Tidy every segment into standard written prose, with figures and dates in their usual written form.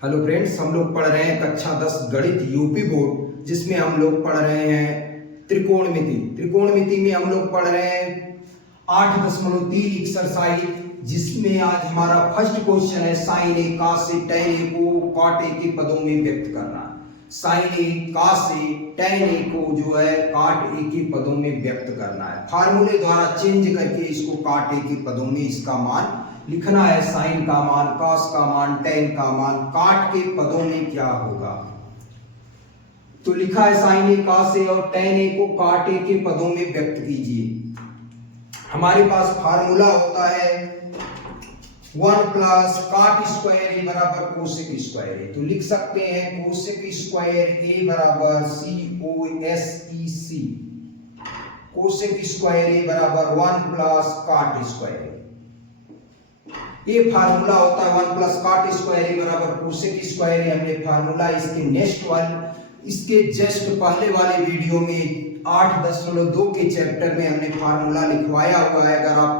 Hello friends, हम लोग पढ़ रहे हैं कक्षा 10 गणित यूपी बोर्ड, जिसमें हम लोग पढ़ रहे हैं त्रिकोणमिति। त्रिकोणमिति में हम लोग पढ़ रहे हैं 8.3 एक्सरसाइज, जिसमें आज हमारा फर्स्ट क्वेश्चन है साइन ए cos ए tan ए को cot ए के पदों में व्यक्त करना। साइन ए cos ए tan ए को जो है cot ए के पदों में व्यक्त करना है। फार्मूले द्वारा चेंज करके इसको cot ए के पदों में इसका मान लिखना है। साइन का मान, कॉस का मान, टेन का मान, काट के पदों में क्या होगा। तो लिखा है साइन ए कॉस ए और टेन ए को काट ए के पदों में व्यक्त कीजिए। हमारे पास फार्मूला होता है 1 प्लस कॉट स्क्वायर ए बराबर कोसेक स्क्वायर ए। तो लिख सकते हैं कोसेक स्क्वायर ए बराबर COSEC। कोसेक स्क्वायर ए बराबर 1 प्लस कॉट स्क्वायर। ये फार्मूला होता है 1 प्लस कॉट स्क्वायर ए बराबर कोसेक स्क्वायर ए। हमने फार्मूला इसके नेक्स्ट वन, इसके जस्ट पहले वाले वीडियो में 8.2 के चैप्टर में हमने फार्मूला लिखवाया हुआ है। अगर आप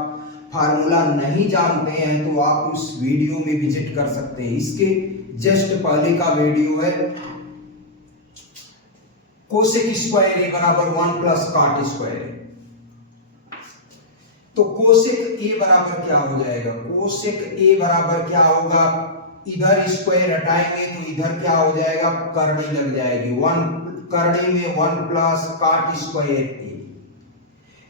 फार्मूला नहीं जानते हैं तो आप उस वीडियो में विजिट कर सकते हैं। इसके जस्ट पहले का वीडियो है कोसेक स्क्वायर ए बराबर 1 प्लस कॉट स्क्वायर ए। तो कोसेक ए बराबर क्या हो जाएगा? कोसेक ए बराबर क्या होगा? इधर स्क्वायर हटाएंगे तो इधर क्या हो जाएगा? करनी लग जाएगी। 1 करनी में 1 प्लस कॉट स्क्वायर ए।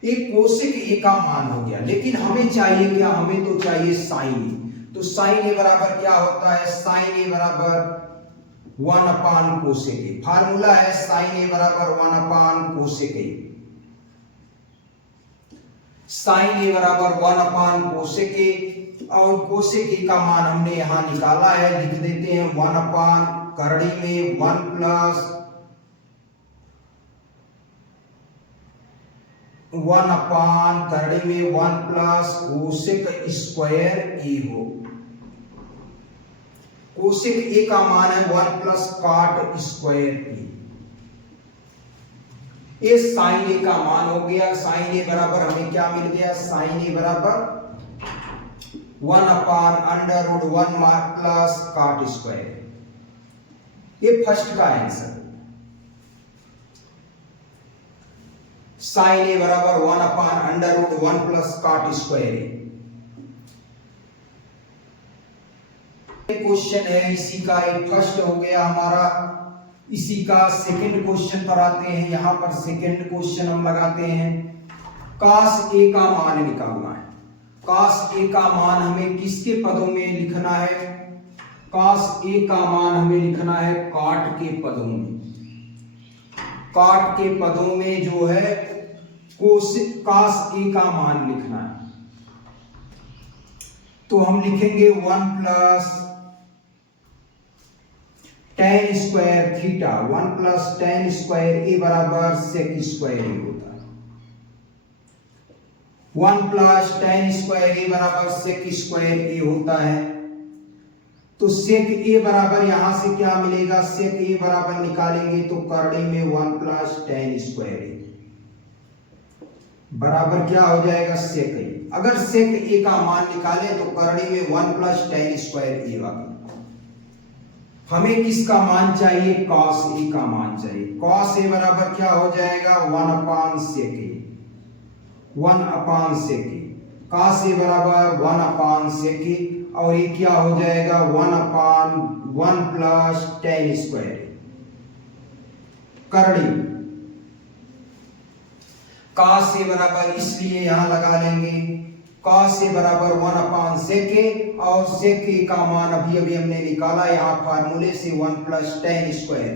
एक कोसेक ए का मान हो गया, लेकिन हमें चाहिए क्या? हमें तो चाहिए साइन ए। तो साइन ए बराबर क्या होता है? साइन ए बराबर 1 अपान कोसेक ए। फार्मूला है साइन ए बराबर 1 अपान कोसेक ए। साइन ए बराबर 1 अपान कोसेक ए, और कोसेक ए का मान हमने यहां निकाला है। लिख देते हैं 1 अपान करड़ी में 1 प्लस 1 अपान करड़ी में 1 प्लस कोसेक स्क्वायर ए हो। कोसेक ए का मान है 1 प्लस कॉट स्क्वायर ए। ये साइन ए का मान हो गया। साइन ए बराबर हमें क्या मिल गया? साइन ए बराबर 1 upon under root 1 plus cot square. ये फर्स्ट का आंसर। साइन ए बराबर 1 upon under root 1 plus cot square. Question है इसी का, एक फर्स्ट हो गया हमारा। इसी का सेकंड क्वेश्चन पर आते हैं। यहां पर सेकंड क्वेश्चन हम लगाते हैं। कॉस ए का मान निकालना है। कॉस ए का मान हमें किसके पदों में लिखना है? कॉस ए का मान हमें लिखना है कॉट के पदों में। कॉट के पदों में जो है कॉस ए का मान लिखना है। तो हम लिखेंगे 1 plus tan square theta. 1 plus tan square A बराबर सेक स्क्वायर ए होता है। 1 प्लस tan स्क्वायर ए बराबर सेक स्क्वायर ए होता है। तो सेक ए बराबर यहां से क्या मिलेगा? सेक ए बराबर निकालेंगे तो करड़ी में 1 प्लस tan स्क्वायर ए बराबर क्या हो जाएगा? सेक ए। अगर सेक ए का मान निकाले तो करड़ी में 1 प्लस tan स्क्वायर ए होगा। हमें किसका मान चाहिए? कॉस ए का मान चाहिए। कॉस ए बराबर क्या हो जाएगा? 1 अपान सेक ए। 1 अपान सेक ए। कॉस ए बराबर 1 अपान सेक ए, और ये क्या हो जाएगा? 1 अपान 1 plus tan square A. करड़ी cos A बराबर इसलिए यहां लगा लेंगे कॉस ए बराबर 1 अपान सेक ए, और सेक ए का मान अभी अभी हमने निकाला यहां फार्मूले से 1 plus tan square.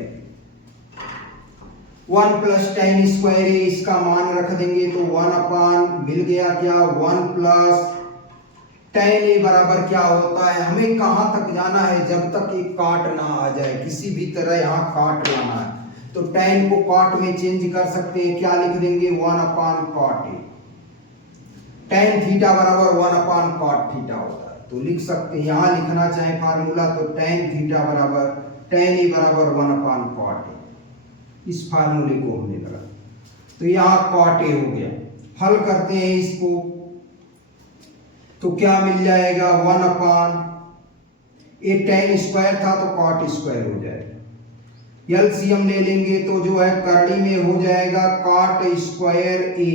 1 plus tan square A, इसका मान रख देंगे तो 1 अपान मिल गया क्या? 1 प्लस tan ए बराबर क्या होता है? हमें कहां तक जाना है? जब तक एक काट ना आ जाए, किसी भी तरह यहां काट लाना है। तो tan को कॉट में चेंज कर सकते हैं। क्या लिख देंगे? 1 अपान कॉट ए। tan थीटा बराबर 1 अपान कॉट थीटा होता है। तो लिख सकते हैं, यहां लिखना चाहे फार्मूला तो tan थीटा बराबर tan ए बराबर 1 अपान कॉट ए। इस फार्मूले को हमने लगा, तो यहां कॉट ए हो गया। हल करते हैं इसको तो क्या मिल जाएगा? 1 अपान ये tan स्क्वायर था तो cot स्क्वायर हो जाएगा। एलसीएम ले लेंगे तो जो है करड़ी में हो जाएगा cot square a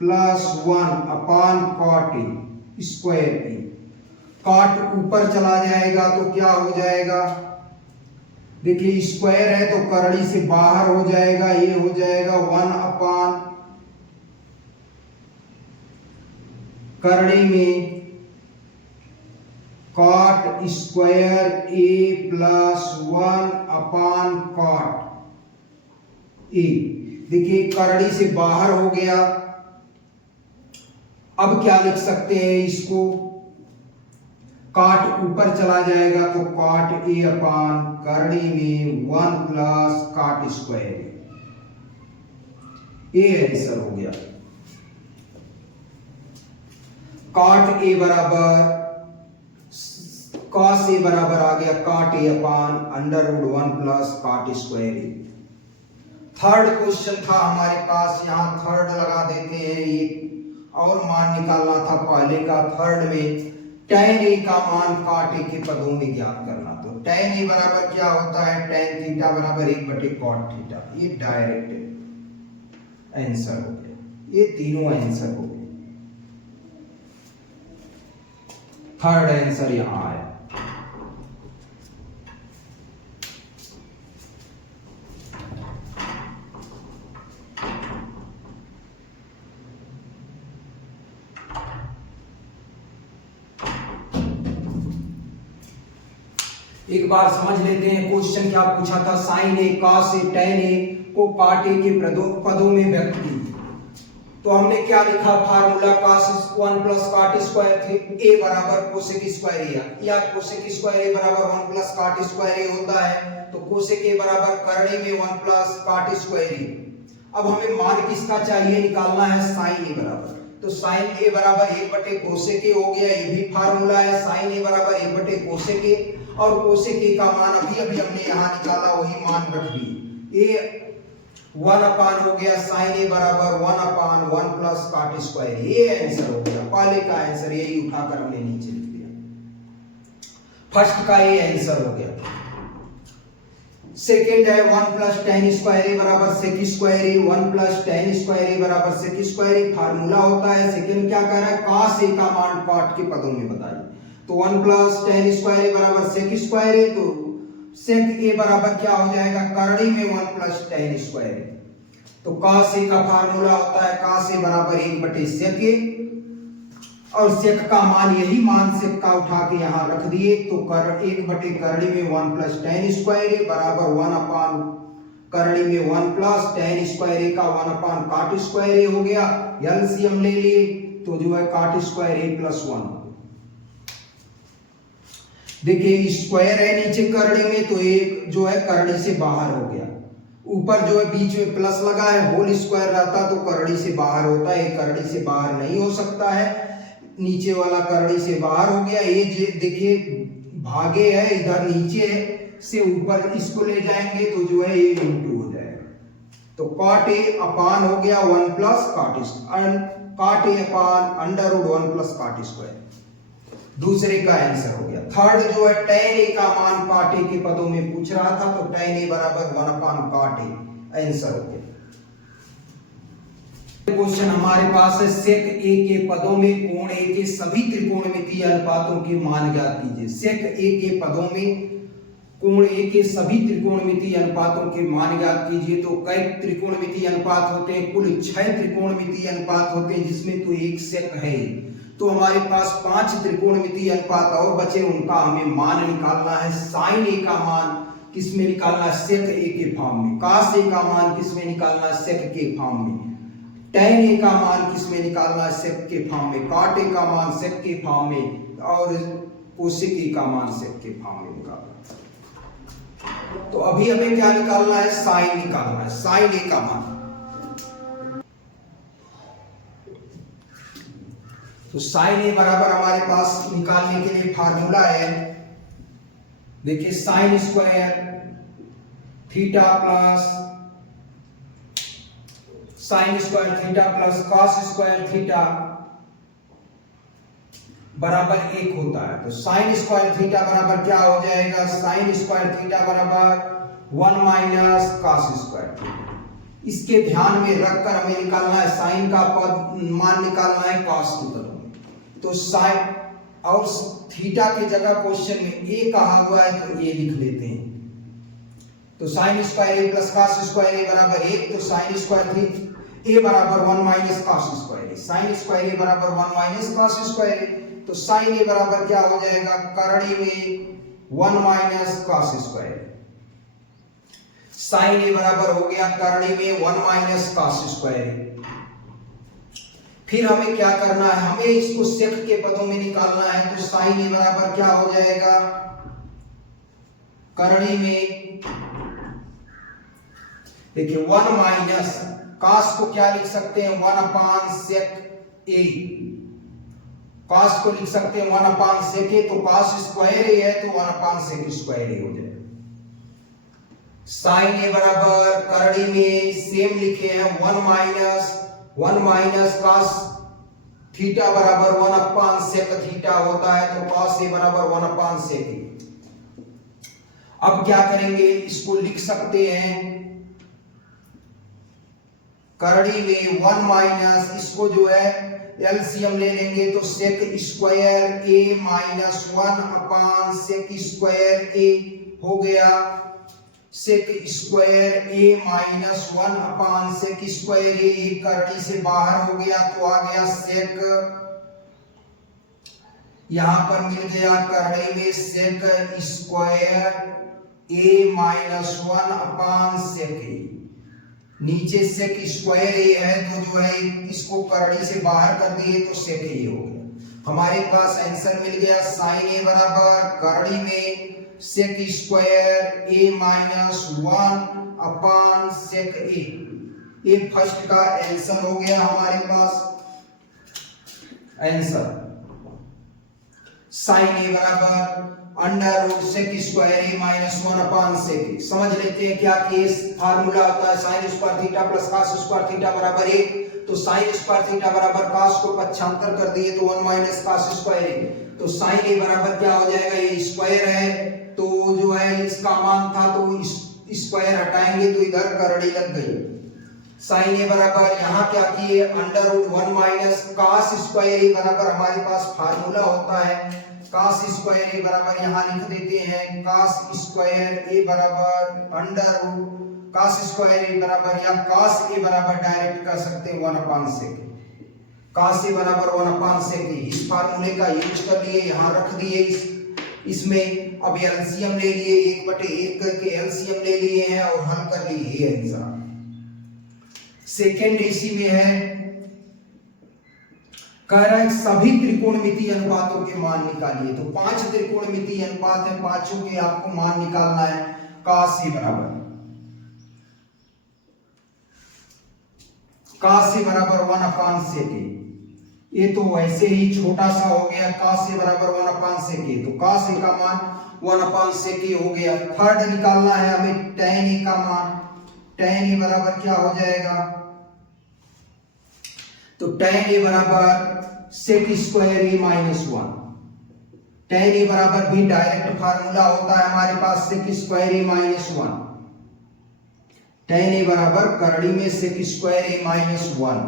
plus 1 upon cot a square a। cot ऊपर चला जाएगा तो क्या हो जाएगा, देखिए स्क्वायर है तो करड़ी से बाहर हो जाएगा, ये हो जाएगा 1 अपान करड़ी में cot square a plus 1 upon cot a। देखिए करड़ी से बाहर हो गया। अब क्या लिख सकते हैं इसको, cot ऊपर चला जाएगा तो cot a अपान करड़ी में 1 plus cot square a answer हो गया। cot a बराबर cos a बराबर आ गया cot a upon under root 1 plus cot square a। Third question था हमारे पास, यहां थर्ड लगा देते हैं, ये और मान निकालना था पहले का। थर्ड में tan a का मान cot a के पदों में ज्ञात करना। तो tan a बराबर क्या होता है, tan थीटा बराबर 1/cot थीटा। ये डायरेक्ट आंसर हो गया, ये तीनों आंसर हो गए। थर्ड आंसर यहां आया। एक बार समझ लेते हैं क्वेश्चन क्या पूछा था। Sign A, cos A, tan ए को cot a के पदों में व्यक्त कीजिए। तो हमने क्या लिखा, formula cos 1 plus cot square थे, a बराबर कोसेक स्क्वायर a, या कोसेक स्क्वायर a बराबर 1 प्लस cot स्क्वायर a होता है। तो कोसेक a बराबर करड़ी में 1 प्लस cot स्क्वायर a। अब हमें मान किसका चाहिए, निकालना है साइन a बराबर। तो साइन a बराबर 1/कोसेक a हो गया, ये भी फार्मूला है। साइन a बराबर 1/कोसेक a, और कोसेक a का मान अभी हमने यहाँ निकाला, वही मान रख दिए। a 1 अपान हो गया साइन a बराबर 1 अपान 1 प्लस cot स्क्वायर। ये आंसर हो गया, पहले का आंसर यही उठाकर हमने नीचे लिख दिया। फर्स्ट का ये आंसर हो गया। सेकंड है 1 प्लस tan स्क्वायर a बराबर sec square a। 1 plus tan square a बराबर sec स्क्वायर a फार्मूला होता है। सेकंड क्या कर रहा है, cos a का मान cot के पदों में बताइए। तो 1 प्लस tan स्क्वायर a बराबर sec स्क्वायर a, तो sec a बराबर क्या हो जाएगा, करड़ी में 1 प्लस tan स्क्वायर a। तो cos a का फार्मूला होता है cos a बराबर 1/sec a, और sec का मान यही मान sec का उठा के यहाँ रख दिए। तो 1/करड़ी में 1 प्लस tan स्क्वायर a बराबर 1 अपान करड़ी में 1 प्लस tan स्क्वायर a का 1 अपान cot स्क्वायर a हो गया। एलसीएम ले लिए तो जो है cot स्क्वायर a प्लस 1। देखिए स्क्वायर है नीचे करड़ी में, तो एक जो है करड़ी से बाहर हो गया। ऊपर जो है बीच में प्लस लगा है, होल स्क्वायर रहता तो करड़ी से बाहर होता है, करड़ी से बाहर नहीं हो सकता है। नीचे वाला करड़ी से बाहर हो गया। ये देखिए भागे है, इधर नीचे है से ऊपर इसको ले जाएंगे तो जो है ये इंटू हो जाएगा। तो cot a अपान हो गया 1 plus cot a upon under root 1 plus cot square. दूसरे का आंसर हो गया। थर्ड जो है tan a का मान cot a के पदों में पूछ रहा था, तो tan a बराबर 1 अपान cot a आंसर हो गया। क्वेश्चन हमारे पास है sec a के पदों में कोण a के सभी त्रिकोणमितीय अनुपातों के मान ज्ञात कीजिए। sec a के पदों में कोण a के सभी त्रिकोणमितीय अनुपातों के मान ज्ञात कीजिए। तो कई त्रिकोणमितीय अनुपात होते हैं, कुल 6 त्रिकोणमितीय अनुपात होते हैं, जिसमें तो एक sec है। तो हमारे पास 5 त्रिकोणमितीय अनुपात और बचे, उनका हमें मान निकालना है। साइन a का मान किसमें निकालना है, sec a के फॉर्म में। cos a का मान किसमें निकालना है, sec के फॉर्म में। tan a का मान किसमें निकालना है, sec के फॉर्म में। cot a का मान sec के फॉर्म में, और cosec a का मान sec के फॉर्म में निकालना। तो अभी हमें क्या निकालना है, साइन निकालना है, साइन a का मान। तो साइन a बराबर हमारे पास निकालने के लिए फार्मूला है, देखिए sign square theta plus sine square theta plus cos square theta बराबर 1 होता है। तो साइन स्क्वायर थीटा बराबर क्या हो जाएगा, साइन स्क्वायर थीटा बराबर 1 माइनस कॉस स्क्वायर थीटा। इसके ध्यान में रखकर हमें निकालना है साइन का पद मान निकालना है कॉस के पदों में। तो साइन और थीटा की जगह क्वेश्चन में ए कहा हुआ है तो ए लिख लेते हैं। तो sign square A plus cos square A बराबर 1, तो साइन स्क्वायर थी ए बराबर 1 minus cos square A, sine square A बराबर 1 माइनस कॉस स्क्वायर ए। तो साइन ए बराबर क्या हो जाएगा, करड़ी में 1 minus cos square, sign A बराबर हो गया करड़ी में 1 माइनस कॉस स्क्वायर। फिर हमें क्या करना है, हमें इसको सेक के पदों में निकालना है। तो साइन ए बराबर क्या हो जाएगा, करड़ी में देखिए 1 माइनस कॉस को क्या लिख सकते हैं, 1 अपान सेक ए, कॉस को लिख सकते हैं 1 अपान सेक ए। तो कॉस स्क्वायर ए है तो 1 अपान सेक स्क्वायर ए हो जाएगा। साइन ए बराबर करड़ी में सेम लिखे हैं 1 माइनस कॉस थीटा बराबर 1 अपान सेक थीटा होता है। तो कॉस ए बराबर 1 अपान सेक ए। अब क्या करेंगे, इसको लिख सकते हैं करड़ी में 1 माइनस, इसको जो है एलसीएम ले लेंगे तो सेक square A minus 1 upon sec square ए हो गया। सेक square A minus 1 upon sec square ए करड़ी से बाहर हो गया तो आ गया सेक, यहां पर मिल गया करड़ी में सेक स्क्वायर ए माइनस 1 अपान सेक ए। नीचे सेक स्क्वायर ए है तो जो है इसको करड़ी से बाहर कर दिए तो सेक ए हो गया। हमारे पास आंसर मिल गया साइन ए बराबर करड़ी में सेक स्क्वायर ए माइनस 1 अपान सेक ए। ये फर्स्ट का आंसर हो गया हमारे पास आंसर। साइन ए बराबर under root sec square A minus 1 अपान सेक ए। समझ लेते हैं क्या केस फार्मूला होता है, sign square theta plus cos square theta बराबर 1। तो साइन स्क्वायर थीटा बराबर कॉस को पक्षांतर कर दिए तो 1 माइनस कॉस स्क्वायर ए। तो साइन ए बराबर क्या हो जाएगा, ये स्क्वायर है तो जो है इसका मान था तो स्क्वायर हटाएंगे तो इधर करड़ी लग गई। साइन ए बराबर यहाँ क्या किए, under root 1 minus cos square A बराबर हमारे पास फार्मूला होता है कॉस स्क्वायर ए बराबर यहाँ लिख देते हैं कॉस स्क्वायर ए बराबर under root cos square A बराबर या कॉस ए बराबर डायरेक्ट कर सकते हैं 1 अपान सेक। कॉस ए बराबर 1 अपान सेक। इस फार्मूले का यूज कर लिए, यहाँ रख दिए इसमें। अब एलसीएम ले लिए, 1/1 करके एलसीएम ले लिए हैं और हल कर लिए। ये आंसर सेकेंड इसी में है, कह रहा है सभी त्रिकोणमितीय अनुपातों के मान निकालिए। तो 5 त्रिकोणमितीय अनुपात है, पांचों के आपको मान निकालना है। कॉस ए बराबर 1 अपान सेक ए। ये तो वैसे ही छोटा सा हो गया, कॉस ए बराबर 1 अपान सेक ए। तो कॉस ए का मान 1 अपान सेक ए हो गया। थर्ड निकालना है हमें tan ए का मान। tan ए बराबर क्या हो जाएगा, तो tan ए बराबर sec square A minus 1। tan ए बराबर भी डायरेक्ट फार्मूला होता है हमारे पास सेक स्क्वायर ए माइनस 1। tan ए बराबर करड़ी में सेक स्क्वायर ए माइनस 1,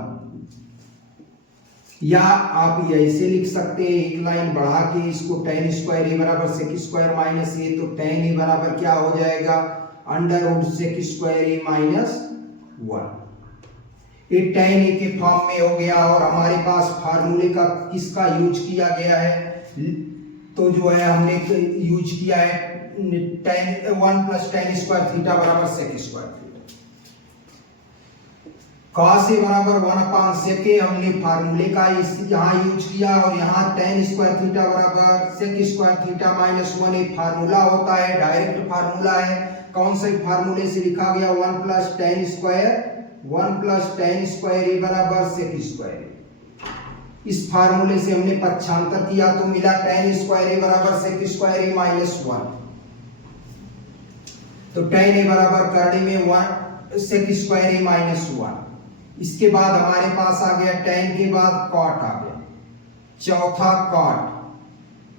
या आप ऐसे लिख सकते हैं एक लाइन बढ़ा के इसको tan स्क्वायर ए बराबर सेक स्क्वायर माइनस ए। तो tan ए बराबर क्या हो जाएगा, under root sec square A minus 1। ये tan ए के फॉर्म में हो गया और हमारे पास फार्मूले का किसका यूज किया गया है, तो जो है हमने यूज किया है tan 1 plus tan square theta बराबर sec square theta. Cos A बराबर 1 अपान सेक ए हमने फार्मूले का यहाँ यूज किया और यहाँ tan स्क्वायर थीटा बराबर सेक स्क्वायर थीटा माइनस 1 एक फार्मूला होता है, डायरेक्ट फार्मूला है। कौन से फार्मूले से लिखा गया, 1 प्लस tan स्क्वायर ए बराबर सेक स्क्वायर। इस फार्मूले से हमने पक्षांतर किया तो मिला tan स्क्वायर ए बराबर सेक स्क्वायर ए माइनस 1। तो tan ए बराबर करड़ी में 1 सेक स्क्वायर ए माइनस 1। इसके बाद हमारे पास आ गया tan के बाद cot आ गया, चौथा cot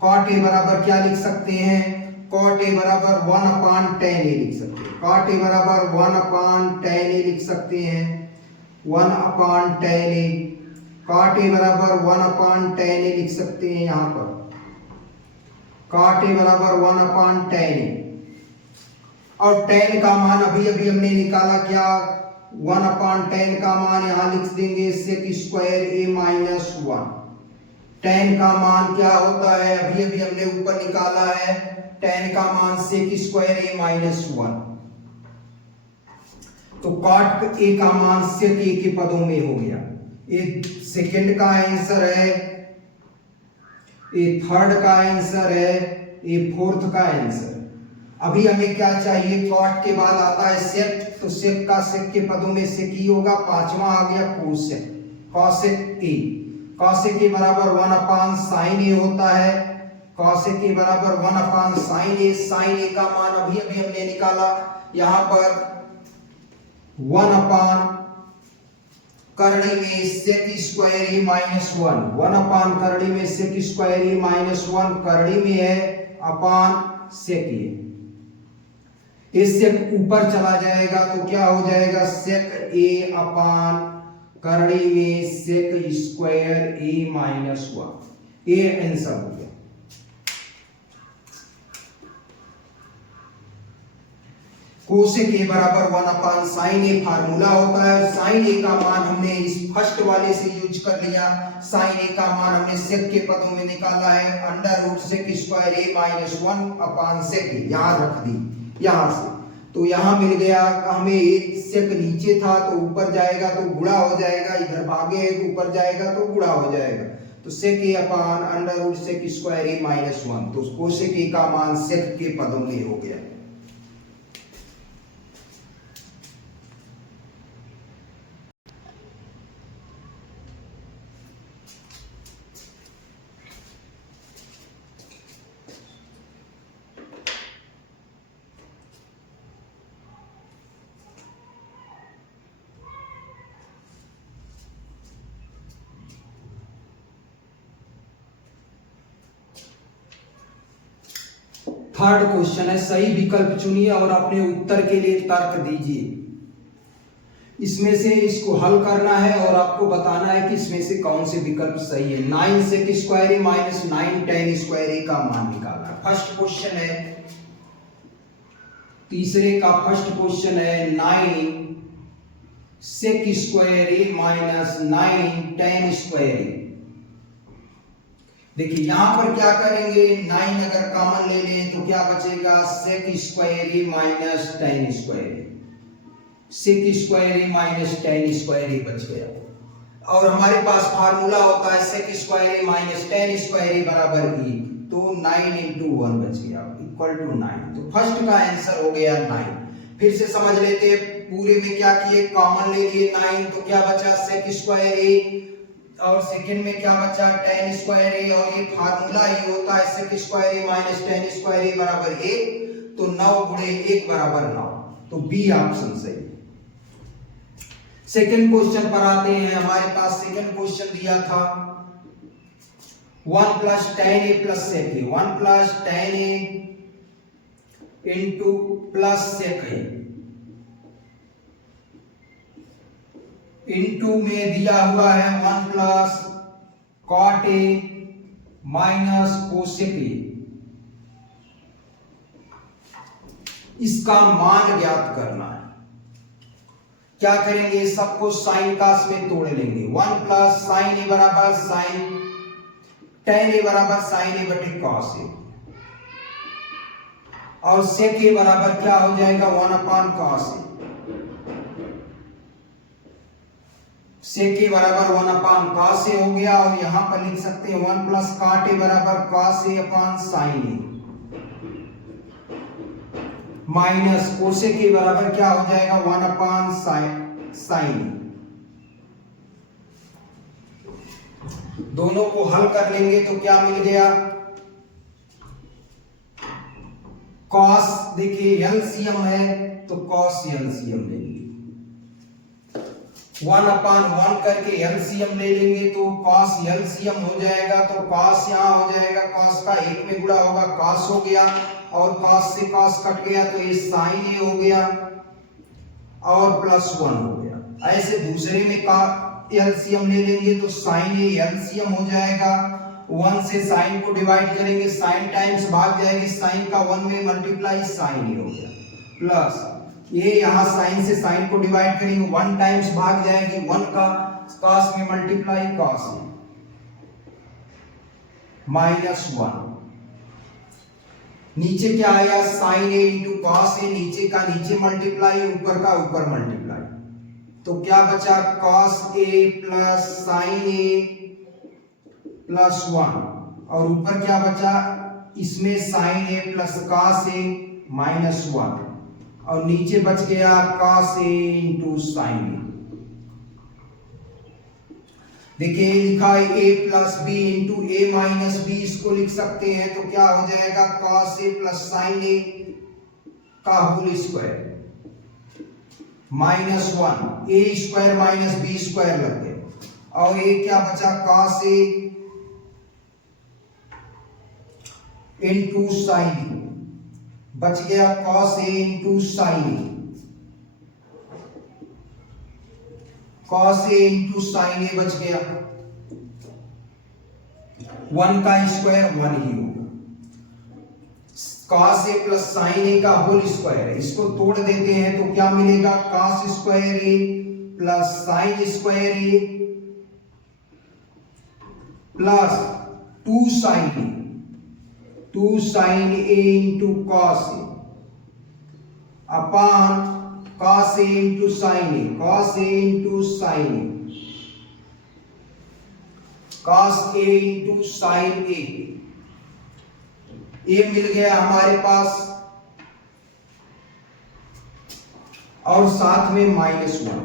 कॉट ए बराबर क्या लिख सकते हैं, कॉट ए बराबर 1/tan ए लिख सकते हैं, कॉट ए बराबर 1/tan ए लिख सकते हैं, 1/tan ए, कॉट ए बराबर 1/tan ए लिख सकते हैं यहां पर, कॉट ए बराबर 1/tan ए। और tan का मान अभी अभी हमने निकाला क्या, 1/tan का मान यहां लिख देंगे sec square a minus 1। tan का मान क्या होता है, अभी अभी हमने ऊपर निकाला है, tan का मान sec स्क्वायर a माइनस 1। तो cot a का मान sec a के पदों में हो गया। ये सेकंड का आंसर है, ये थर्ड का आंसर है, ये फोर्थ का आंसर। अभी हमें क्या चाहिए, कॉट के बाद आता है सेक, तो सेक का सेक के पदों में सेक ही होगा। पांचवा आ गया कोसेक, कॉसेक ए, कॉसेक के बराबर 1/sin ए होता है, कॉसेक के बराबर 1/sin ए। sin ए का मान अभी अभी हमने निकाला, यहां पर 1/, करड़ी में सेक स्क्वायर ए माइनस 1, 1/, करड़ी में सेक स्क्वायर ए माइनस 1, करड़ी में है अपान सेक ए। इससे ऊपर चला जाएगा तो क्या हो जाएगा, सेक ए अपान करड़ी में सेक स्क्वायर ए माइनस 1। ये आंसर हो गया। कोसेक ए बराबर 1/sin ए फार्मूला होता है। sin ए का मान हमने इस फर्स्ट वाले से यूज कर लिया, sin ए का मान हमने सेक के पदों में निकाला है, under root sec square A minus 1/sec ए, यहां रख दी यहां से। तो यहां मिल गया हमें, एक सेक नीचे था तो ऊपर जाएगा तो गुणा हो जाएगा, इधर भागे एक ऊपर जाएगा तो गुणा हो जाएगा, तो sec A upon under root sec square A minus 1। तो कोसेक ए का मान सेक के पदों में हो गया। थर्ड क्वेश्चन है, सही विकल्प चुनिए और अपने उत्तर के लिए तर्क दीजिए। इसमें से इसको हल करना है और आपको बताना है कि इसमें से कौन से विकल्प सही है। 9 सेक square A minus 9 tan square A का मान निकालना है। फर्स्ट क्वेश्चन है, तीसरे का फर्स्ट क्वेश्चन है, 9 सेक square A minus 9 tan square ए। देखिए यहां पर क्या करेंगे, 9 अगर कॉमन ले लें तो क्या बचेगा, सेक square A minus tan square A, sec square A minus tan square ए बच गया। और हमारे पास फार्मूला होता है सेक square A minus tan square A बराबर 1, तो 9 × 1 बच गया इक्वल टू 9। तो फर्स्ट का आंसर हो गया 9। फिर से समझ लेते, पूरे में क्या किए, कॉमन ले लिए 9, तो क्या बचा सेक स्क्वायर ए, और सेकंड में क्या बचा tan स्क्वायर ए, और ये फार्मूला ही होता है सेक square A minus tan square A बराबर 1, तो 9 × 1 बराबर 9, तो बी ऑप्शन सही। सेकंड क्वेश्चन पर आते हैं। हमारे पास सेकंड क्वेश्चन दिया था 1 + tan a + sec a, 1 + tan a into plus sec a, into में दिया हुआ है 1 + cot a minus cosec a। इसका मान ज्ञात करना है। क्या करेंगे, सबको साइन कास में तोड़ लेंगे। 1 + sin a बराबर sin tan a बराबर sin a बटे cos a, और sec a बराबर क्या हो जाएगा 1/cos a। sec a बराबर 1/cos a हो गया, और यहां पर लिख सकते हैं 1 + cot a बराबर cos a/sin a minus cosec a बराबर क्या हो जाएगा 1/sin a। दोनों को हल कर लेंगे तो क्या मिल गया, cos, देखिए एलसीएम है तो cos एलसीएम लेंगे, 1/1 करके एलसीएम ले लेंगे तो cos एलसीएम हो जाएगा, तो cos यहाँ हो जाएगा, cos का 1 में गुणा होगा, cos हो गया, और cos से cos कट गया तो ये sin a हो गया और +1 हो गया। ऐसे दूसरे में का एलसीएम ले लेंगे तो sin a एलसीएम हो जाएगा, 1 से sin को डिवाइड करेंगे, sin टाइम्स भाग जाएगी, sin का 1 में मल्टीप्लाई sin a हो गया, प्लस ये यहाँ sin से sin को डिवाइड करेंगे, 1 टाइम्स भाग जाएगी, 1 का cos में मल्टीप्लाई cos -1, नीचे क्या आया sin a into cos a, नीचे का नीचे मल्टीप्लाई, ऊपर का ऊपर मल्टीप्लाई, तो क्या बचा cos a plus sin a plus 1, और ऊपर क्या बचा, इसमें sin a plus cos a -1, और नीचे बच गया cos a into sin a। देखिए लिखा है a plus B into a minus B, इसको लिख सकते हैं तो क्या हो जाएगा cos a plus sin a का whole square -1, a square minus B square लग गया, और ये क्या बचा cos a into sin a, बच गया cos a into sin a, cos a into sin a बच गया, 1 का स्क्वायर 1 ही होगा, cos a plus sin a का होल स्क्वायर है, इसको तोड़ देते हैं तो क्या मिलेगा cos square a plus sin square a plus 2 sin a into cos a upon cos a into sin a, cos a into sin a, cos a into sin a, ये मिल गया हमारे पास, और साथ में -1।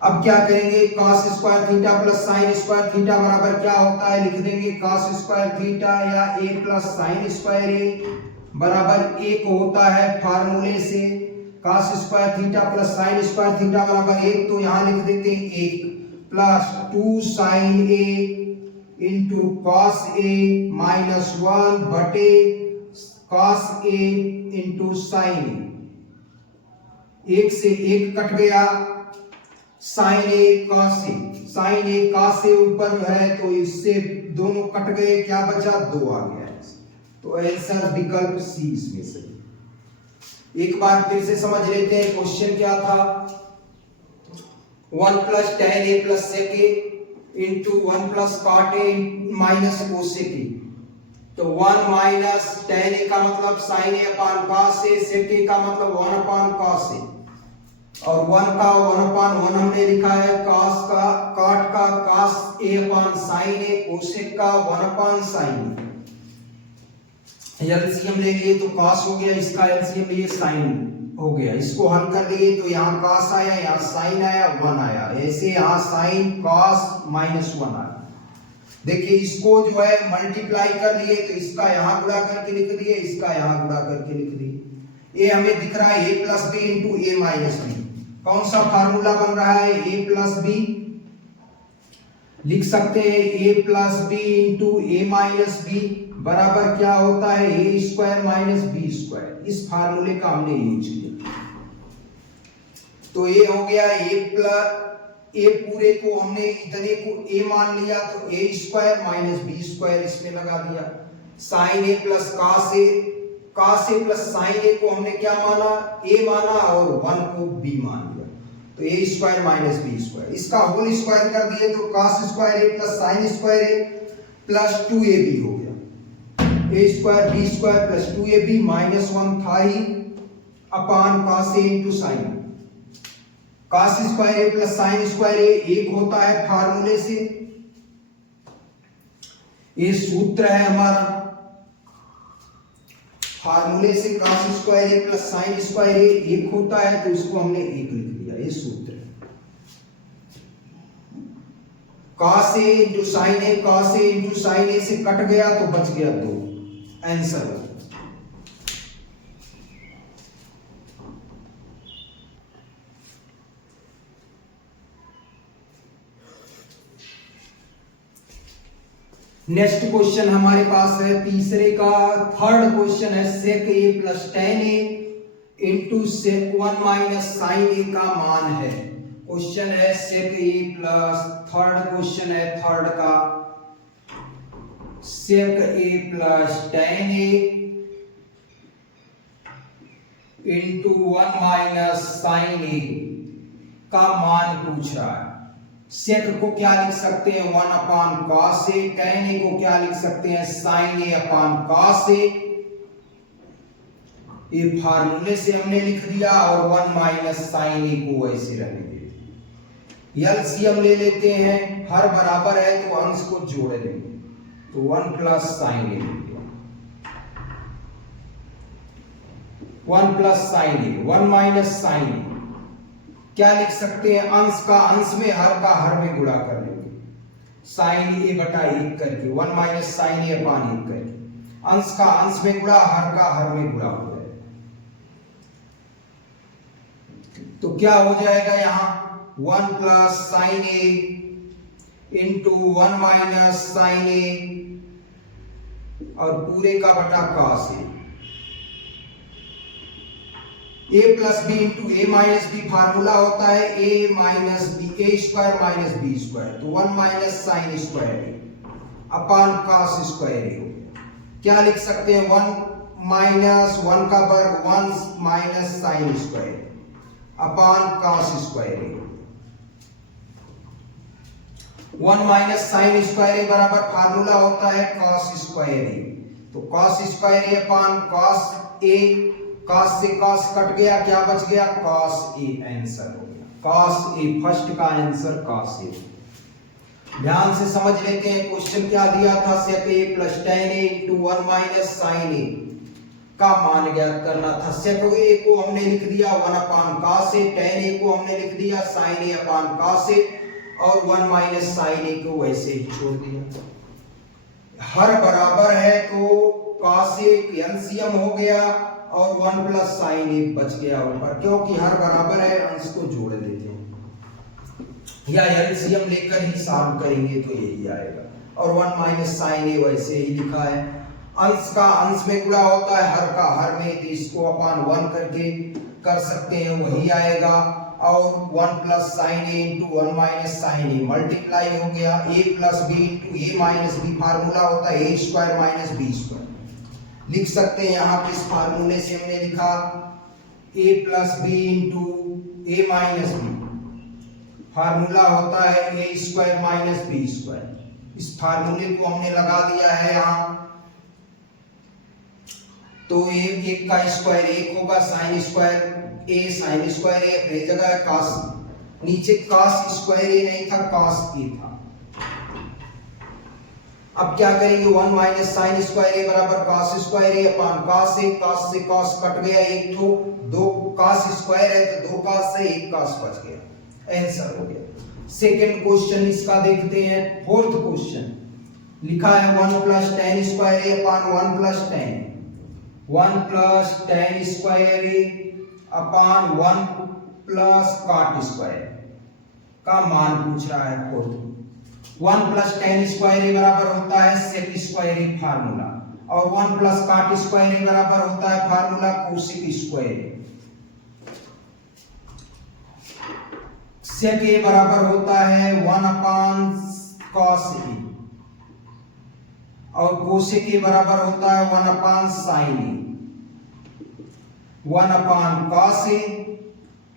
अब क्या करेंगे, cos square theta plus sin square theta बराबर क्या होता है, लिख देंगे cos स्क्वायर थीटा या a plus sin square a बराबर 1 होता है फार्मूले से, cos square theta plus sin square theta बराबर 1, तो यहां लिख देते हैं 1 plus 2 sin a into cos a -1 बटे cos a into sin a, 1 से 1 कट गया, sin a cos a ऊपर है तो इससे दोनों कट गए, क्या बचा 2 आ गया, तो आंसर विकल्प सी इसमें सही। एक बार फिर से समझ लेते हैं क्वेश्चन क्या था, 1 plus tan a plus sec a into 1 plus cot a minus cosec a, तो 1 माइनस tan a का मतलब sin a upon cos a, sec a का मतलब 1 अपान cos a, और 1 का 1/1 हमने लिखा है, cos का cot का cos a upon sin a, cosec का 1/sin a, एलसीएम ले लिए तो cos हो गया, इसका एलसीएम लिए sin हो गया, इसको हल कर दिए तो यहाँ cos आया, यहाँ sin आया, 1 आया, ऐसे यहाँ sin cos -1 आया। देखिए इसको जो है मल्टीप्लाई कर लिए तो इसका यहाँ गुणा करके लिख दिए, इसका यहाँ गुणा करके लिख दिए, ये हमें दिख रहा है a plus B into A minus B, कौन सा फार्मूला बन रहा है, a प्लस बी, लिख सकते हैं a plus B into A minus B बराबर क्या होता है, a square minus B square, इस फार्मूले का हमने यूज किया, तो ये हो गया a पूरे को हमने इतने को a मान लिया तो a square minus B square इसमें लगा दिया, sin a plus cos a plus sin a को हमने क्या माना, a माना, और 1 को b मान लिया, तो a square minus B square, इसका होल स्क्वायर कर दिए तो cos square a plus sin square a plus 2ab हो गया, a square b square plus 2ab -1 था ही upon cos a into sin, cos square a plus sin square a 1 होता है फार्मूले से, ये सूत्र है हमारा, फार्मूले से cos square a plus sin square a 1 होता है तो इसको हमने 1 लिख दिया, ये सूत्र है, cos a into sin a, cos a into sin a से कट गया तो बच गया 2, आंसर। नेक्स्ट क्वेश्चन हमारे पास है तीसरे का थर्ड क्वेश्चन है sec a plus tan a into sec 1 minus sin a का मान है। क्वेश्चन है sec a plus third question है थर्ड का sec a plus tan a into 1 minus sin a का मान पूछ रहा है। सेक को क्या लिख सकते हैं 1 अपान कॉस ए, tan a को क्या लिख सकते हैं sin a अपान कॉस ए। ये फार्मूले से हमने लिख दिया और 1 माइनस sin a को ऐसे रहने देते। एलसीएम ले लेते हैं, हर बराबर है तो अंश को जोड़ देंगे तो 1 प्लस sin a लेंगे 1 plus sin a 1 minus sin a क्या लिख सकते हैं अंश का अंश में हर का हर में गुणा कर लेंगे sin a बटा 1 करके 1 माइनस sin a अपान 1 करके अंश का अंश में गुणा हर का हर में गुणा हो जाएगा। तो क्या हो जाएगा यहां 1 plus sin a into 1 minus sin a और पूरे का बटा cos a a plus B into A minus b formula होता है a minus b a square minus B square तो 1 minus sine square A upon cos square a. क्या लिख सकते हैं 1 माइनस 1 का वर्ग 1 minus sine square upon cos square A. 1 minus sine square A बराबर फार्मूला होता है कॉस स्क्वायर ए तो cos square A upon cos A. Cos से कॉस कट गया क्या बच गया कॉस ए आंसर हो गया कॉस ए फर्स्ट का आंसर कॉस ए। ध्यान से समझ लेते हैं क्वेश्चन क्या दिया था sec a plus tan a into 1 minus sin a का मान ज्ञात करना था। sec a को हमने लिख दिया 1 अपान cos a, tan a को हमने लिख दिया sin a upon cos a और 1 माइनस sin a को वैसे ही छोड़ दिया। हर बराबर है तो cos a एलसीएम हो गया और 1 प्लस साइन ए बच गया ऊपर क्योंकि हर बराबर है अंश को जोड़ देते हैं या एलसीएम लेकर ही सॉल्व करेंगे तो यही आएगा और 1 माइनस साइन ए वैसे ही लिखा है। अंश का अंश में गुणा होता है हर का हर में तो इसको अपान 1 करके कर सकते हैं वही आएगा और 1 plus sine a into 1 minus sine a multiply हो गया a plus B into A minus b formula होता है a square minus B square. लिख सकते हैं यहाँ किस फार्मूले से हमने लिखा a plus B into A minus b formula होता है a square minus B square. इस फार्मूले को हमने लगा दिया है यहाँ तो एक का स्क्वायर 1 होगा sine square a sine square a अपनी जगह cos नीचे cos स्क्वायर a नहीं था cos a था। अब क्या करेंगे 1 माइनस साइन स्क्वायर ए बराबर cos स्क्वायर ए अपान cos ए। cos से cos कट गया एक तो 2 cos स्क्वायर है तो 2 cos से 1 cos बच गया आंसर हो गया। सेकंड क्वेश्चन इसका देखते हैं। फोर्थ क्वेश्चन लिखा है 1 प्लस tan स्क्वायर ए अपान 1 प्लस tan स्क्वायर ए अपान 1 प्लस cot स्क्वायर का मान पूछ रहा है। Fourth 1 plus tan square A बराबर होता है sec स्क्वायर ए फार्मूला और 1 प्लस cot स्क्वायर ए बराबर होता है फार्मूला cosec स्क्वायर ए। sec ए बराबर होता है 1 अपान cos ए और cosec ए बराबर होता है 1 अपान sin ए। 1 अपान cos ए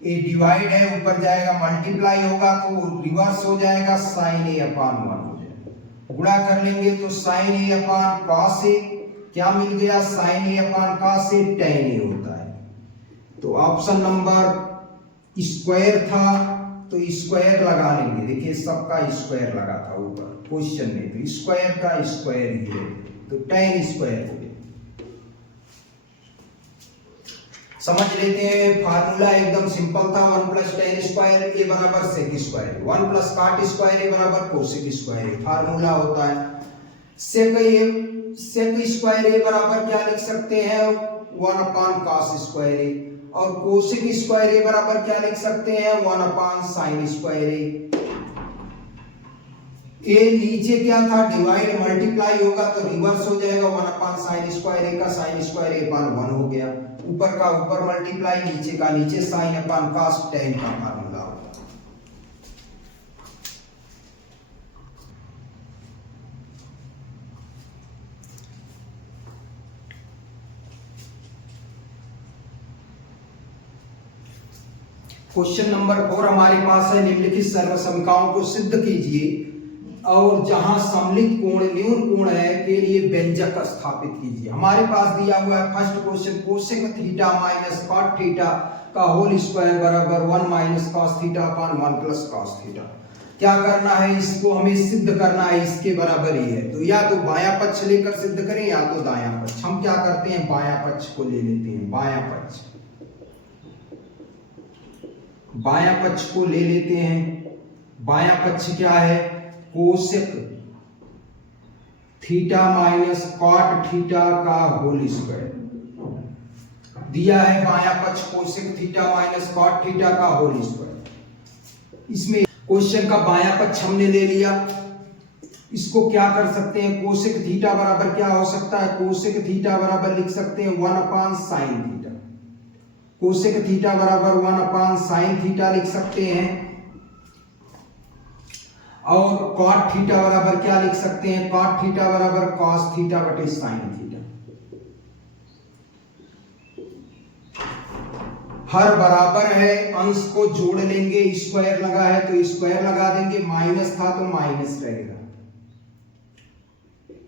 ए डिवाइड है ऊपर जाएगा मल्टीप्लाई होगा तो रिवर्स हो जाएगा sin a अपान 1 हो जाएगा। गुणा कर लेंगे तो sin a upon cos a क्या मिल गया sin a upon cos a tan a होता है। तो ऑप्शन नंबर स्क्वायर था तो स्क्वायर लगा लेंगे। देखिए सबका स्क्वायर लगा था ऊपर क्वेश्चन में तो स्क्वायर का स्क्वायर ही है तो tan स्क्वायर हो गया। समझ लेते हैं फार्मूला एकदम सिंपल था 1 प्लस tan स्क्वायर ए बराबर sec square 1 plus cot square A बराबर cosec स्क्वायर। फार्मूला होता है sec स्क्वायर ए बराबर क्या लिख सकते हैं 1 अपान cos स्क्वायर ए और cosec स्क्वायर ए बराबर क्या लिख सकते हैं 1 अपान sin स्क्वायर ए। ए नीचे क्या था, डिवाइड मल्टीप्लाई होगा तो रिवर्स हो जाएगा, 1 अपान साइन स्क्वायर ए का साइन स्क्वायर ए अपान 1 हो गया, ऊपर का ऊपर मल्टीप्लाई, नीचे का नीचे, साइन अपान कॉस tan का फार्मूला होगा। क्वेश्चन नंबर 4 हमारे पास है, निम्नलिखित सर्वसमीकरणों को सिद्ध कीजिए और जहां सममित कोण न्यून कोण है के लिए व्यंजक स्थापित कीजिए। हमारे पास दिया हुआ है first question, cosec theta minus cot theta का होल स्क्वायर बराबर 1 minus cos theta upon 1 plus cos theta. क्या करना है, इसको हमें सिद्ध करना है, इसके बराबर ही है, तो या तो बायां पक्ष लेकर सिद्ध करें या तो दायां पक्ष। हम क्या करते हैं, बायां पक्ष को ले लेते हैं, बायां पक्ष, बायां पक्ष को ले लेते हैं। बायां पक्ष क्या है, cosec theta minus cot theta का होल स्क्वायर दिया है, बायां पक्ष cosec theta minus cot theta का होल स्क्वायर। इसमें क्वेश्चन का बायां पक्ष हमने ले लिया, इसको क्या कर सकते हैं, कोसेक थीटा बराबर क्या हो सकता है, कोसेक थीटा बराबर लिख सकते हैं 1 upon sine theta, cosec theta बराबर 1 अपान साइन थीटा लिख सकते हैं, और कॉट थीटा बराबर क्या लिख सकते हैं, कॉट थीटा बराबर कॉस थीटा बटे साइन थीटा। हर बराबर है, अंश को जोड़ लेंगे, स्क्वायर लगा है तो स्क्वायर लगा देंगे, माइनस था तो माइनस रहेगा।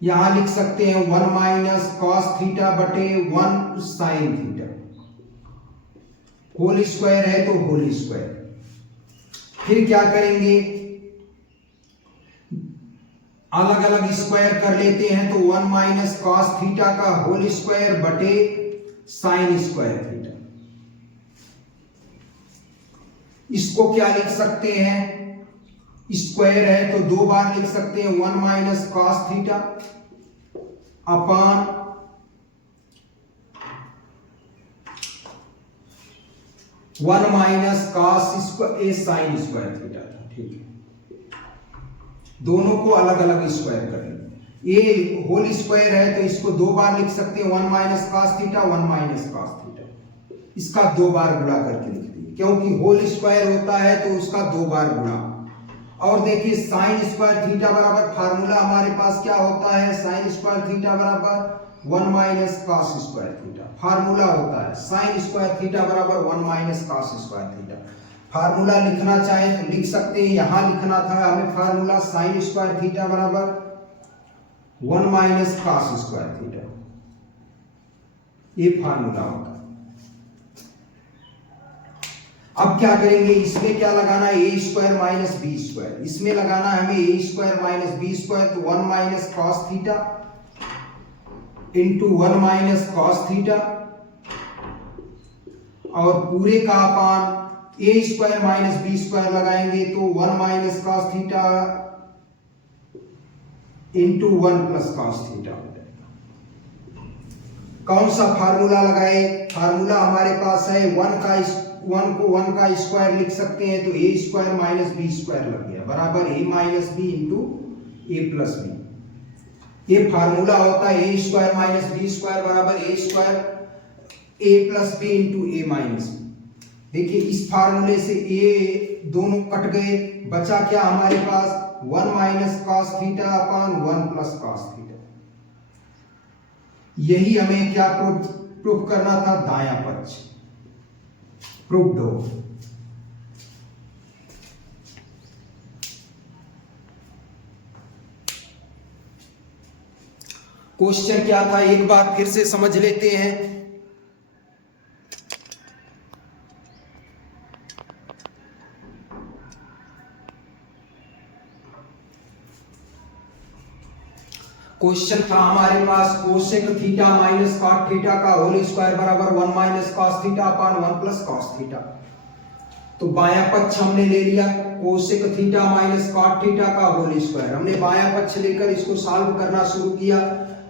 यहां लिख सकते हैं 1 माइनस कॉस थीटा बटे 1 साइन थीटा, होल स्क्वायर है तो होल स्क्वायर। फिर क्या करेंगे, अलग अलग स्क्वायर कर लेते हैं, तो 1 माइनस कॉस थीटा का होल स्क्वायर बटे साइन स्क्वायर थीटा। इसको क्या लिख सकते हैं, स्क्वायर है तो 2 बार लिख सकते हैं, 1 minus cos theta upon 1 minus cos A sine square theta था। ठीक है, दोनों को अलग अलग स्क्वायर कर लेंगे। ये होल स्क्वायर है तो इसको 2 बार लिख सकते हैं, 1 minus cos theta 1 minus cos theta, इसका 2 बार गुणा करके लिख दिए, क्योंकि होल स्क्वायर होता है तो उसका 2 बार गुणा। और देखिए साइन स्क्वायर थीटा बराबर फार्मूला हमारे पास क्या होता है, साइन स्क्वायर थीटा बराबर 1 minus cos square theta, formula होता है साइन स्क्वायर थीटा बराबर 1 minus cos square theta. Formula लिखना चाहे तो लिख सकते हैं, यहां लिखना था हमें फार्मूला साइन स्क्वायर थीटा बराबर 1 माइनस कॉस स्क्वायर थीटा, ये फार्मूला होता है। अब क्या करेंगे, इसमें क्या लगाना है, ए स्क्वायर माइनस बी स्क्वायर, इसमें लगाना है हमें ए स्क्वायर माइनस बी स्क्वायर, तो 1 minus cos theta into 1 minus cos theta, और पूरे का अपान ए स्क्वायर माइनस बी स्क्वायर लगाएंगे तो 1 minus cos theta into 1 plus cos theta हो जाएगा। कौन सा फार्मूला लगाए, फार्मूला हमारे पास है 1 को 1 का स्क्वायर लिख सकते हैं, तो A square minus B square लग गया बराबर ए माइनस बी इंटू ए प्लस बी। ये फार्मूला होता है ए स्क्वायर माइनस बी स्क्वायर बराबर ए square A plus B into A minus B. देखिए इस फार्मूले से ए दोनों कट गए, बचा क्या हमारे पास 1 minus cos theta upon 1 plus cos theta. यही हमें क्या प्रूफ करना था, दायां पक्ष प्रूफ हो। क्वेश्चन क्या था, एक बार फिर से समझ लेते हैं। क्वेश्चन था हमारे पास cosec theta minus cot theta का होल स्क्वायर बराबर 1 minus cos theta upon 1 plus cos theta. तो बायां पक्ष हमने ले लिया, cosec theta minus cot theta का होल स्क्वायर, हमने बायां पक्ष लेकर इसको सॉल्व करना शुरू किया।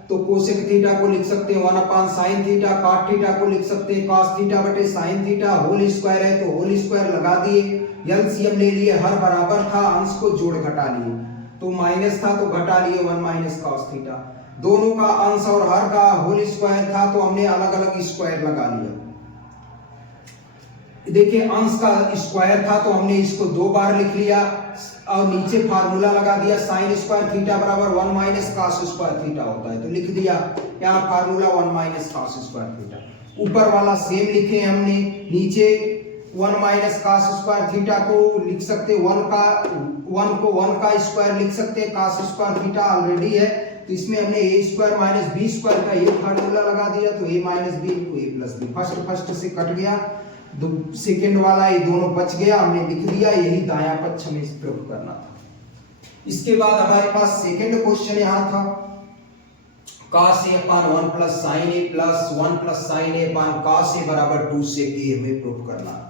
तो कोसेक थीटा को लिख सकते हैं 1 upon sine theta, cot theta को लिख सकते हैं कॉस थीटा बटे साइन थीटा, होल स्क्वायर है तो होल स्क्वायर लगा दिए, एलसीएम ले लिए, हर बराबर था, अंश को जोड़ घटा लिए। तो माइनस था तो घटा लिए 1 माइनस कॉस थीटा। दोनों का अंश और हर का होल स्क्वायर था तो हमने अलग अलग स्क्वायर लगा लिया। देखिए अंश का स्क्वायर था तो हमने इसको 2 बार लिख लिया और नीचे फार्मूला लगा दिया साइन स्क्वायर थीटा बराबर 1 माइनस कॉस स्क्वायर थीटा होता है, तो लिख दिया यहाँ formula 1 minus cos square theta. ऊपर वाला सेम लिखे हमने, नीचे 1 माइनस कॉस स्क्वायर थीटा को लिख सकते 1 को 1 का स्क्वायर लिख सकते, कॉस स्क्वायर थीटा ऑलरेडी है तो इसमें हमने a square minus b square का ये फार्मूला लगा दिया तो a minus b into a plus b। First से कट गया, सेकंड वाला ये दोनों बच गया, हमने लिख दिया। यही दायां पक्ष हमें प्रूव करना था। इसके बाद हमारे पास सेकंड क्वेश्चन यहां था cos a upon 1 plus sin a plus 1 plus sin a upon cos a बराबर 2 sec a हमें प्रूव करना है।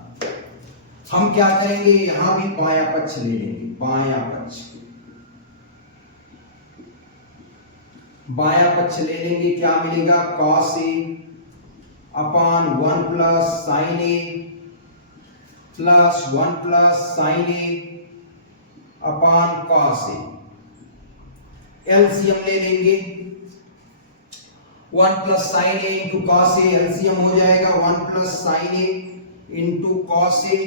हम क्या करेंगे, यहां भी बायां पक्ष ले लेंगे। बायां पक्ष ले लेंगे, क्या मिलेगा cos a upon 1 plus sin a plus 1 plus sin a upon cos a। LCM ले लेंगे, 1 plus sin a into cos a, LCM हो जाएगा 1 plus sin a into cos a।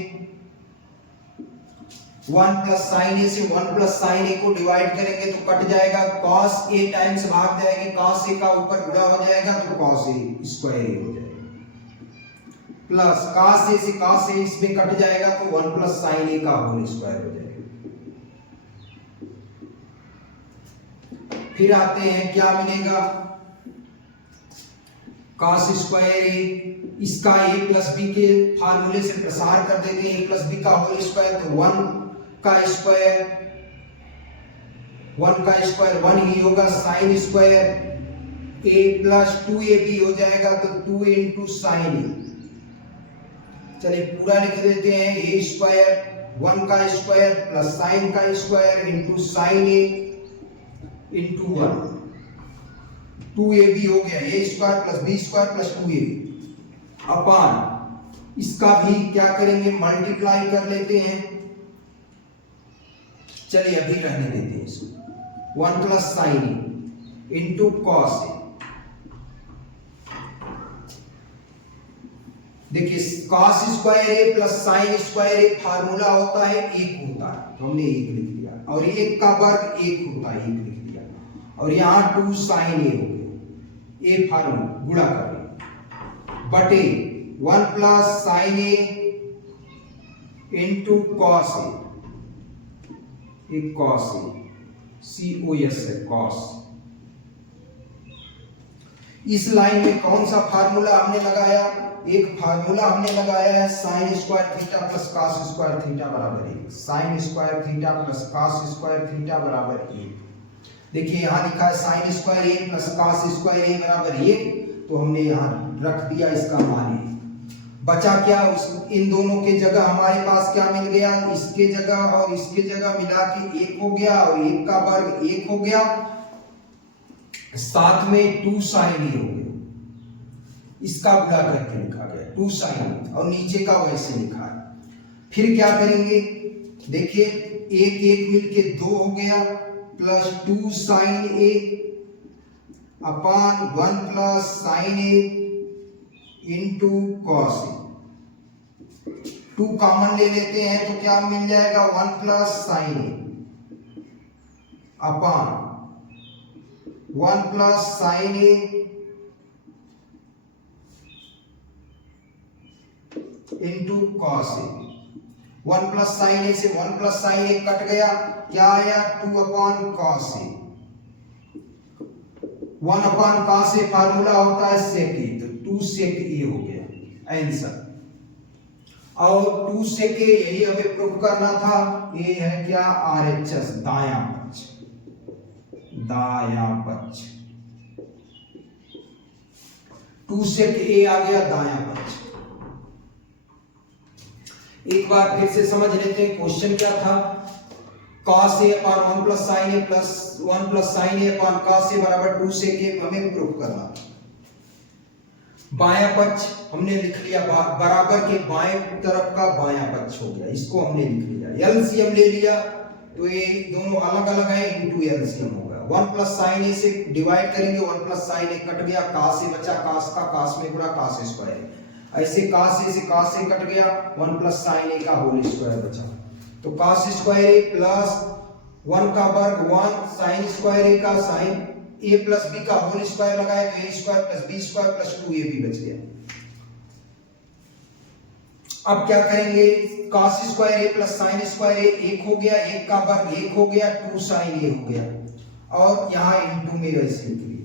1 plus sin a से 1 प्लस sin a को divide करेंगे तो cut जाएगा, cos a times भाग जाएंगे, cos a का ऊपर गुणा हो जाएगा तो cos a स्क्वायर a हो जाएगा, प्लस cos a से cos a इसमें कट जाएगा तो 1 प्लस sin a का होल स्क्वायर हो जाएगा। फिर आते हैं, क्या मिलेगा cos स्क्वायर a, इसका a प्लस b के फार्मूले से प्रसार कर देते हैं, a प्लस b का होल स्क्वायर तो 1 का स्क्वायर 1 ही होगा, sin square a plus 2ab हो जाएगा तो 2 इंटू साइन a। चलिए पूरा लिख देते हैं, a स्क्वायर 1 का स्क्वायर प्लस साइन का square into sine a into 1, 2ab हो गया, a square plus b square plus 2ab अपान इसका भी क्या करेंगे, मल्टीप्लाई कर लेते हैं। चलिए अभी रहने देते हैं इसको, 1 plus sign a into cos a। देखिए cos square a plus sine square a formula होता है 1 होता है तो हमने 1 लिख दिया, और 1 का वर्ग 1 होता है 1 लिख दिया, और यहाँ 2 sin a हो गया, a फार्मूला गुणा करें बटे 1 plus sin a into cos a, एक cos a cos है cos। इस लाइन में कौन सा फार्मूला हमने लगाया, एक फार्मूला हमने लगाया है sin square theta plus cos square theta बराबर 1, sin square theta plus cos square theta बराबर 1। देखिए यहाँ लिखा है sin square a plus cos square a बराबर 1, तो हमने यहाँ रख दिया इसका मान 1। बचा क्या, इन दोनों के जगह हमारे पास क्या मिल गया, इसके जगह और इसके जगह मिला के 1 हो गया, और 1 का वर्ग 1 हो गया, साथ में 2 sin a हो गया, इसका गुणा करके लिखा गया 2 sin a, और नीचे का वैसे लिखा है। फिर क्या करेंगे, देखिए 1 1 मिलके 2 हो गया, plus 2 sin a upon 1 plus sin a into cos a। 2 common ले लेते हैं तो क्या मिल जाएगा, 1 plus sin a upon 1 plus sin a into cos a। 1 plus sin a से 1 प्लस sin a कट गया, क्या आया 2 अपान cos a। 1 upon cos a formula होता है sec a, तो 2 sec a हो गया आंसर। और 2 sec a यही हमें प्रूव करना था, ये है क्या RHS दायां पक्ष, दायां पक्ष 2 sec a आ गया दायां पक्ष। एक बार फिर से समझ लेते हैं क्वेश्चन क्या था, cos a upon 1 plus sin a plus 1 plus sin a upon cos a बराबर 2 sec a हमें प्रूव करना। बायां पक्ष हमने लिख लिया, बराबर के बाएं तरफ का बायां पक्ष हो गया, इसको हमने लिख लिया। एलसीएम ले लिया, तो ये दोनों अलग अलग है, इनटू एलसीएम होगा। 1 प्लस साइन ए से डिवाइड करेंगे, 1 प्लस साइन ए कट गया, कास से बचा, कास का कास में गुणा, कास स्क्वायर। ऐसे कास से कास से कट गया, 1 प्लस साइन ए का होल स्क्वायर बचा। तो कास स्क्वायर ए प्लस 1 का वर्ग 1, साइन स्क्वायर ए का साइन ए प्लस बी का होल स्क्वायर लगाया तो A square plus B square plus 2ab बच गया। अब क्या करेंगे, cos square A plus sine square A 1 हो गया, 1 का वर्ग 1 हो गया, 2 साइन ए हो गया, और यहाँ इनटू में वैसे लिखिए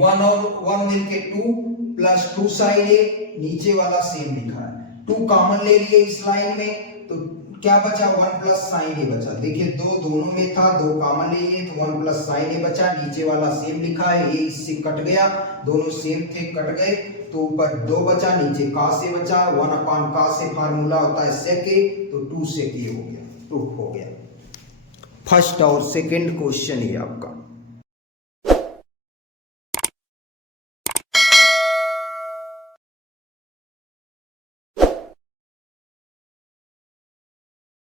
1 और 1 मिलके 2 प्लस 2 साइन ए, नीचे वाला सेम लिखा है, 2 कॉमन ले लिए इस लाइन में तो क्या बचा, 1 प्लस साइन ए बचा। देखिए दोनों में था, 2 कॉमन ले लिए तो 1 प्लस साइन ए बचा, नीचे वाला सेम लिखा है, ए इससे कट गया, दोनों सेम थे कट गए, तो ऊपर 2 बचा, नीचे cos से बचा, 1 अपान cos से फार्मूला होता है sec ए, तो 2 sec ए हो गया, प्रूफ हो गया। फर्स्ट और सेकंड क्वेश्चन ये आपका।